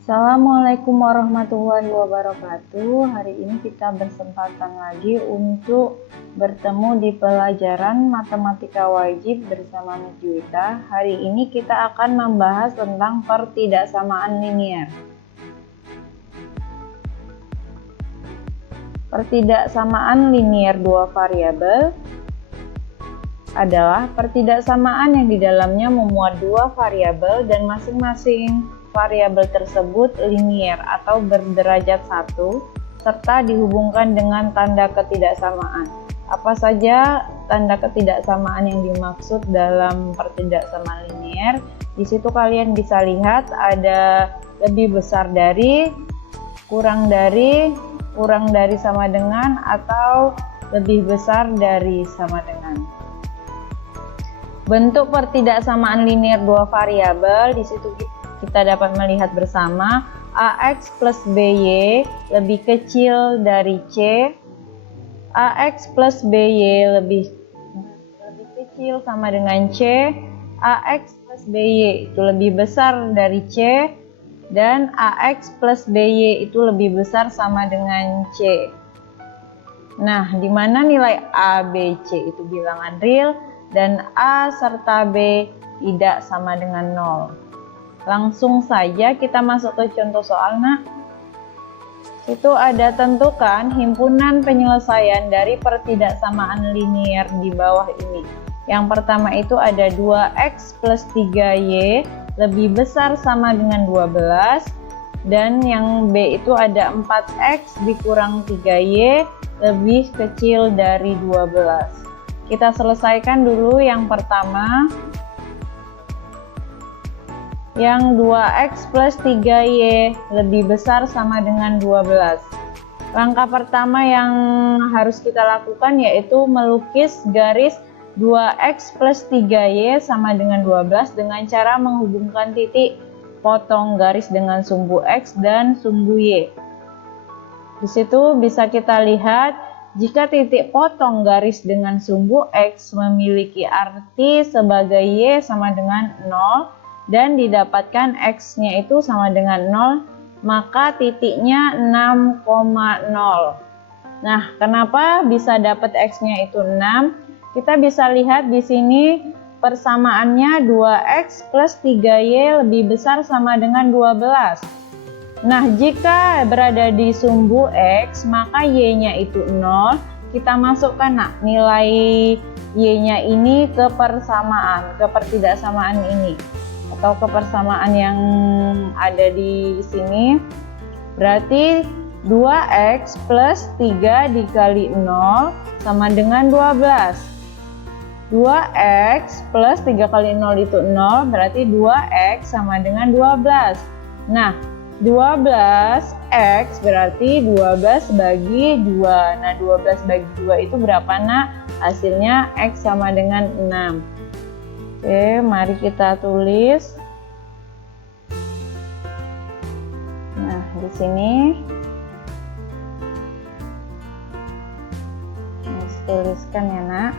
Assalamualaikum warahmatullahi wabarakatuh. Hari ini kita berkesempatan lagi untuk bertemu di pelajaran matematika wajib bersama Miss Juwita. Hari ini kita akan membahas tentang pertidaksamaan linier. Pertidaksamaan linier dua variabel adalah pertidaksamaan yang di dalamnya memuat dua variabel dan masing-masing variabel tersebut linier atau berderajat satu serta dihubungkan dengan tanda ketidaksamaan. Apa saja tanda ketidaksamaan yang dimaksud dalam pertidaksamaan linier? Di situ kalian bisa lihat ada lebih besar dari, kurang dari sama dengan, atau lebih besar dari sama dengan. Bentuk pertidaksamaan linier dua variabel di situ kita dapat melihat bersama AX plus BY lebih kecil dari C, AX plus BY lebih kecil sama dengan C, AX plus BY itu lebih besar dari C, dan AX plus BY itu lebih besar sama dengan C. Nah, di mana nilai A, B, C itu bilangan real dan A serta B tidak sama dengan 0. Langsung saja kita masuk ke contoh soal, nak. Itu ada tentukan himpunan penyelesaian dari pertidaksamaan linier di bawah ini. Yang pertama itu ada 2x plus 3y lebih besar sama dengan 12, dan yang B itu ada 4x dikurang 3y lebih kecil dari 12. Kita selesaikan dulu yang pertama. Yang 2x plus 3y lebih besar sama dengan 12. Langkah pertama yang harus kita lakukan yaitu melukis garis 2x plus 3y sama dengan 12 dengan cara menghubungkan titik potong garis dengan sumbu x dan sumbu y. Di situ bisa kita lihat jika titik potong garis dengan sumbu x memiliki arti sebagai y sama dengan 0 dan didapatkan x-nya itu sama dengan 0, maka titiknya 6,0. Nah, kenapa bisa dapat x-nya itu 6? Kita bisa lihat di sini persamaannya 2x plus 3y lebih besar sama dengan 12. Nah, jika berada di sumbu x, maka y-nya itu 0. Kita masukkan nilai y-nya ini ke persamaan, ke pertidaksamaan ini, atau kepersamaan yang ada di sini. Berarti 2x plus 3 dikali 0 sama dengan 12. 2x plus 3 kali 0 itu 0, berarti 2x sama dengan 12. Nah, 12x berarti 12 bagi 2. Nah, 12 bagi 2 itu berapa, nak? Hasilnya x sama dengan 6. Oke, mari kita tulis. Nah, di sini tuliskan ya, nak.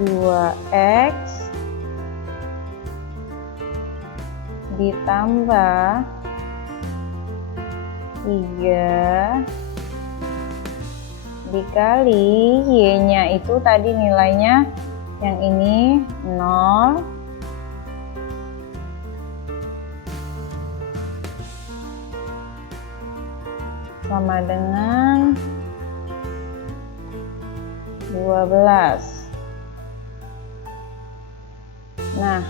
2x ditambah 3 dikali y-nya itu tadi nilainya yang ini 0 sama dengan 12. Nah,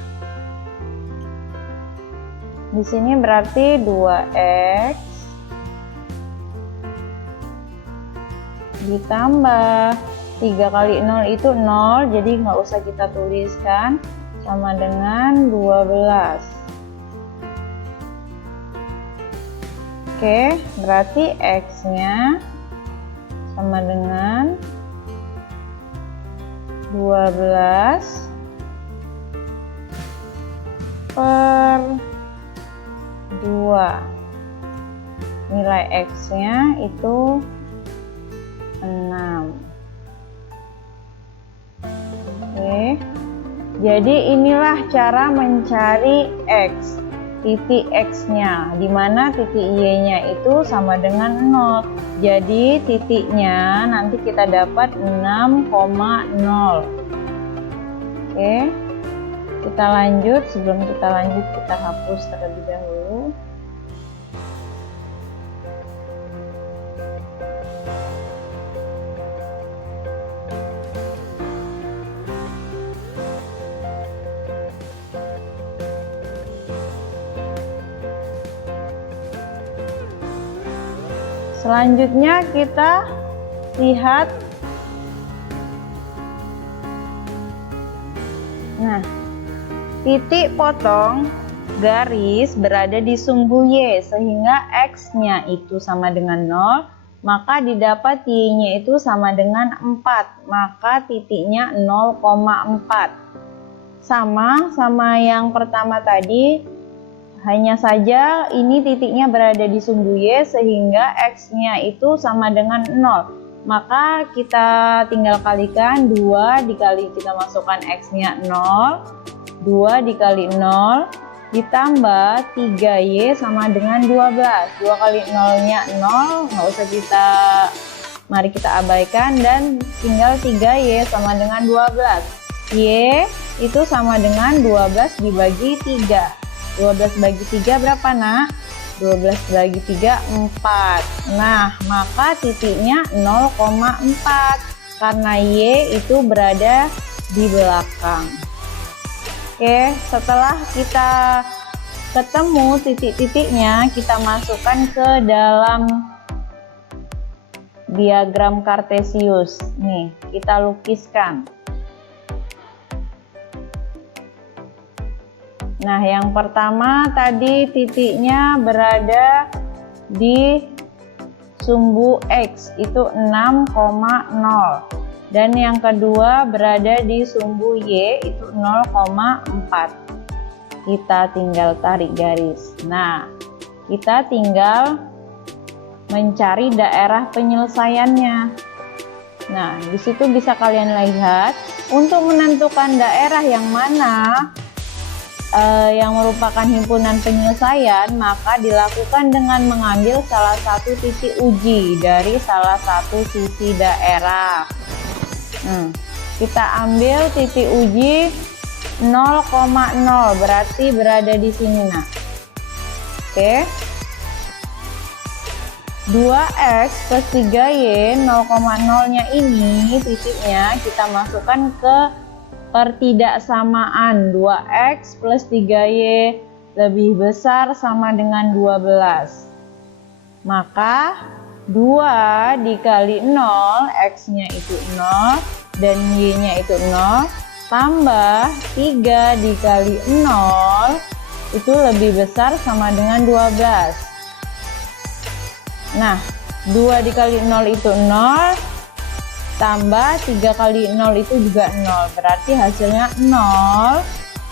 di sini berarti 2x ditambah 3 kali 0 itu 0, jadi nggak usah kita tuliskan, sama dengan 12. Oke, berarti x-nya sama dengan 12 per 2. Nilai x-nya itu 6. Oke, jadi inilah cara mencari x. titik X-nya, di mana titik Y-nya itu sama dengan 0. Jadi titiknya nanti kita dapat 6,0. Oke, kita lanjut. Sebelum kita lanjut, kita hapus terlebih dahulu. Selanjutnya kita lihat, nah, titik potong garis berada di sumbu Y sehingga X-nya itu sama dengan 0, maka didapat Y-nya itu sama dengan 4, maka titiknya 0,4. Sama yang pertama tadi, hanya saja ini titiknya berada di sumbu Y sehingga X-nya itu sama dengan 0. Maka kita tinggal kalikan, 2 dikali kita masukkan X-nya 0, 2 dikali 0, ditambah 3Y sama dengan 12. 2 kali 0-nya 0, nggak usah mari kita abaikan, dan tinggal 3Y sama dengan 12. Y itu sama dengan 12 dibagi 3. 12 bagi 3 berapa, nak? 12 bagi 3, 4. Nah, maka titiknya 0,4 karena Y itu berada di belakang. Oke, setelah kita ketemu titik-titiknya, kita masukkan ke dalam diagram Kartesius. Nih, kita lukiskan. Nah, yang pertama tadi titiknya berada di sumbu X, itu 6,0. Dan yang kedua berada di sumbu Y, itu 0,4. Kita tinggal tarik garis. Nah, kita tinggal mencari daerah penyelesaiannya. Nah, di situ bisa kalian lihat, untuk menentukan daerah yang mana yang merupakan himpunan penyelesaian, maka dilakukan dengan mengambil salah satu titik uji dari salah satu sisi daerah. Kita ambil titik uji 0,0, berarti berada di sini, nah. Oke. 2X plus 3Y, 0,0-nya ini titiknya kita masukkan ke pertidaksamaan 2X plus 3Y lebih besar sama dengan 12. Maka 2 dikali 0, X-nya itu 0 dan Y-nya itu 0, tambah 3 dikali 0 itu lebih besar sama dengan 12. Nah, 2 dikali 0 itu 0, tambah 3 kali 0 itu juga 0, berarti hasilnya 0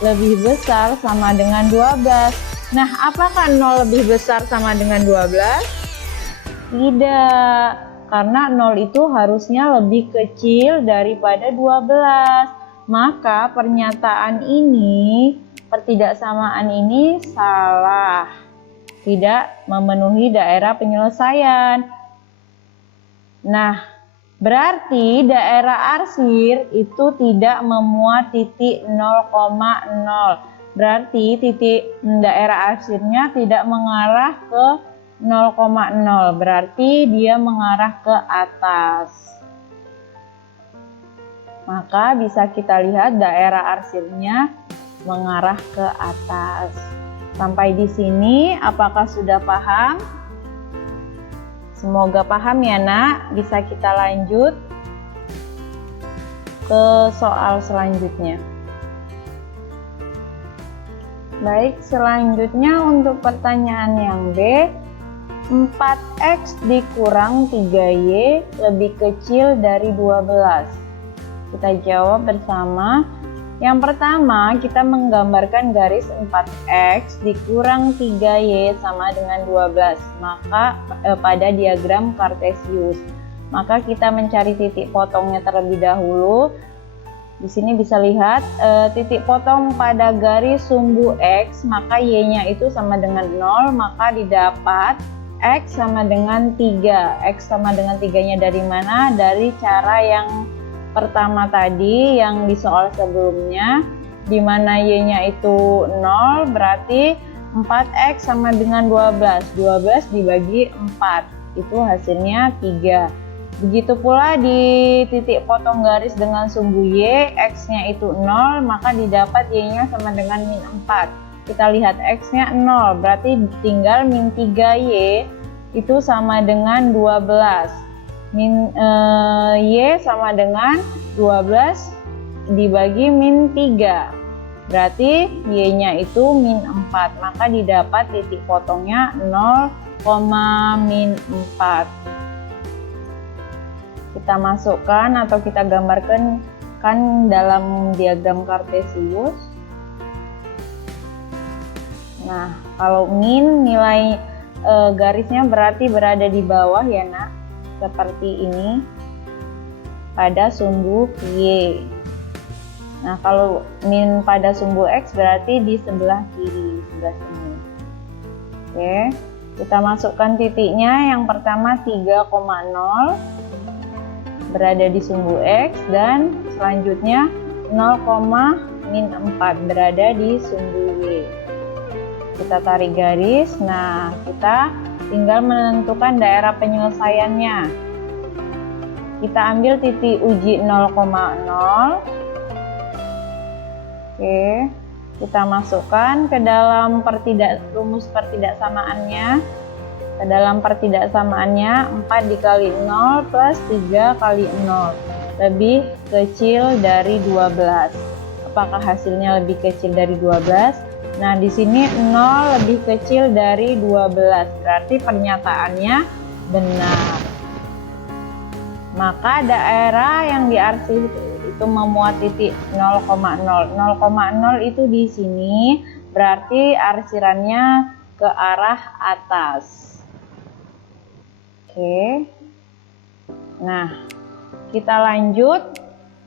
lebih besar sama dengan 12. Nah, apakah 0 lebih besar sama dengan 12? Tidak, karena 0 itu harusnya lebih kecil daripada 12. Maka pernyataan ini, pertidaksamaan ini salah, tidak memenuhi daerah penyelesaian. Nah, berarti daerah arsir itu tidak memuat titik 0,0. Berarti titik daerah arsirnya tidak mengarah ke 0,0. Berarti dia mengarah ke atas. Maka bisa kita lihat daerah arsirnya mengarah ke atas. Sampai di sini apakah sudah paham? Semoga paham ya, nak. Bisa kita lanjut ke soal selanjutnya. Baik, selanjutnya untuk pertanyaan yang B, 4X dikurang 3Y lebih kecil dari 12. Kita jawab bersama. Yang pertama, kita menggambarkan garis 4X dikurang 3Y sama dengan 12. Maka pada diagram Kartesius. Maka kita mencari titik potongnya terlebih dahulu. Di sini bisa lihat titik potong pada garis sumbu X, maka Y-nya itu sama dengan 0, maka didapat X sama dengan 3. X sama dengan 3-nya dari mana? Dari cara yang pertama tadi, yang di soal sebelumnya, di mana Y-nya itu 0, berarti 4X sama dengan 12. 12 dibagi 4, itu hasilnya 3. Begitu pula di titik potong garis dengan sumbu Y, X-nya itu 0, maka didapat Y-nya sama dengan min 4. Kita lihat X-nya 0, berarti tinggal min 3Y, itu sama dengan 12. Y sama dengan 12 dibagi min 3. Berarti Y-nya itu min 4, maka didapat titik potongnya 0, min 4. Kita masukkan atau kita gambarkan dalam diagram kartesius. Nah, kalau min nilai garisnya berarti berada di bawah ya nak, seperti ini pada sumbu Y. Nah, kalau min pada sumbu X berarti di sebelah kiri, sebelah sini. Oke, kita masukkan titiknya. Yang pertama 3,0 berada di sumbu X, dan selanjutnya 0,min 4 berada di sumbu Y. Kita tarik garis. Nah, kita tinggal menentukan daerah penyelesaiannya. Kita ambil titik uji 0,0. Oke, kita masukkan ke dalam rumus pertidaksamaannya. Ke dalam pertidaksamaannya 4 dikali 0 plus 3 kali 0 lebih kecil dari 12. Apakah hasilnya lebih kecil dari 12? Nah, di sini 0 lebih kecil dari 12, berarti pernyataannya benar. Maka daerah yang diarsir itu memuat titik 0,0. 0,0 itu di sini, berarti arsirannya ke arah atas. Oke, nah kita lanjut.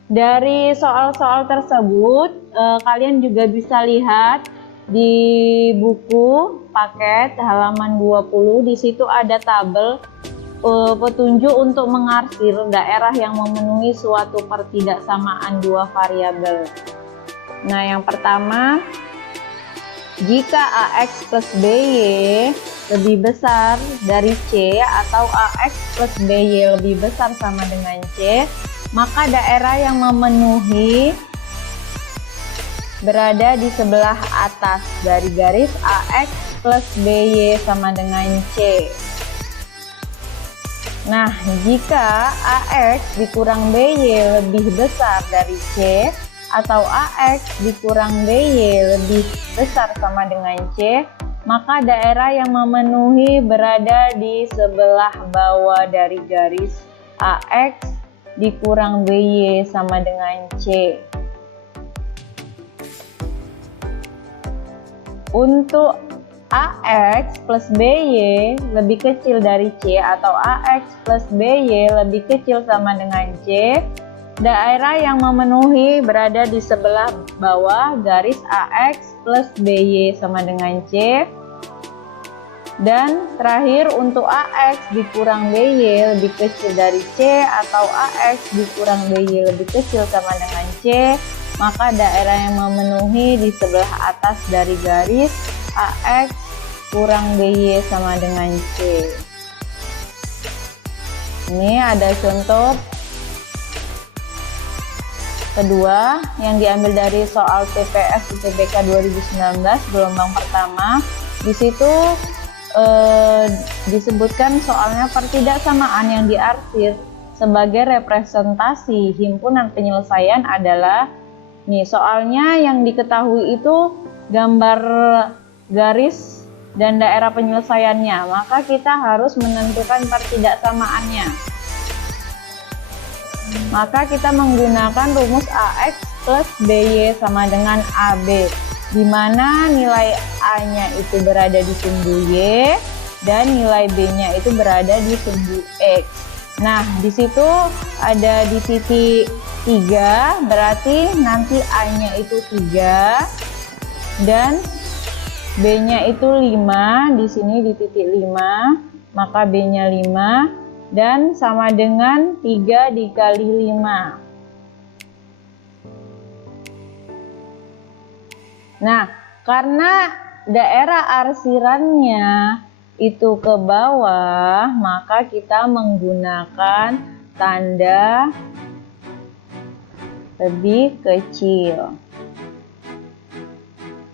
Dari soal-soal tersebut kalian juga bisa lihat di buku paket halaman 20. Di situ ada tabel petunjuk untuk mengarsir daerah yang memenuhi suatu pertidaksamaan dua variabel. Nah, yang pertama, jika AX plus BY lebih besar dari C atau AX plus BY lebih besar sama dengan C, maka daerah yang memenuhi berada di sebelah atas dari garis AX plus BY sama dengan C. Nah, jika AX dikurang BY lebih besar dari C atau AX dikurang BY lebih besar sama dengan C, maka daerah yang memenuhi berada di sebelah bawah dari garis AX dikurang BY sama dengan C. Untuk AX plus BY lebih kecil dari C atau AX plus BY lebih kecil sama dengan C, daerah yang memenuhi berada di sebelah bawah garis AX plus BY sama dengan C. Dan terakhir, untuk AX dikurang BY lebih kecil dari C atau AX dikurang BY lebih kecil sama dengan C, maka daerah yang memenuhi di sebelah atas dari garis AX kurang BY sama dengan C. Ini ada contoh kedua yang diambil dari soal TPS UTBK 2019 gelombang pertama. Di situ disebutkan soalnya pertidaksamaan yang diarsir sebagai representasi himpunan penyelesaian adalah, nih soalnya yang diketahui itu gambar garis dan daerah penyelesaiannya, maka kita harus menentukan pertidaksamaannya. Maka kita menggunakan rumus AX plus BY sama dengan AB, di mana nilai A-nya itu berada di sumbu Y dan nilai B-nya itu berada di sumbu X. Nah, di situ ada di titik 3, berarti nanti A-nya itu 3 dan B-nya itu 5, di sini di titik 5, maka B-nya 5 dan sama dengan 3 dikali 5. Nah, karena daerah arsirannya itu ke bawah, maka kita menggunakan tanda lebih kecil.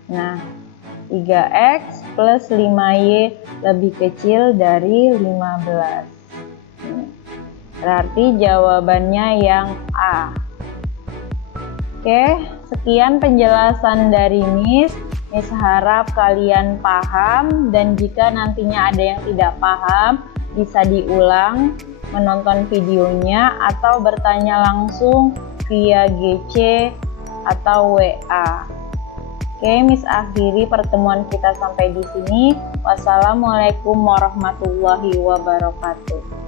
Nah, 3x plus 5y lebih kecil dari 15. Berarti jawabannya yang A. Oke, sekian penjelasan dari Miss. Miss harap kalian paham, dan jika nantinya ada yang tidak paham, bisa diulang, menonton videonya, atau bertanya langsung via GC atau WA. Oke, Miss akhiri pertemuan kita sampai di sini. Wassalamualaikum warahmatullahi wabarakatuh.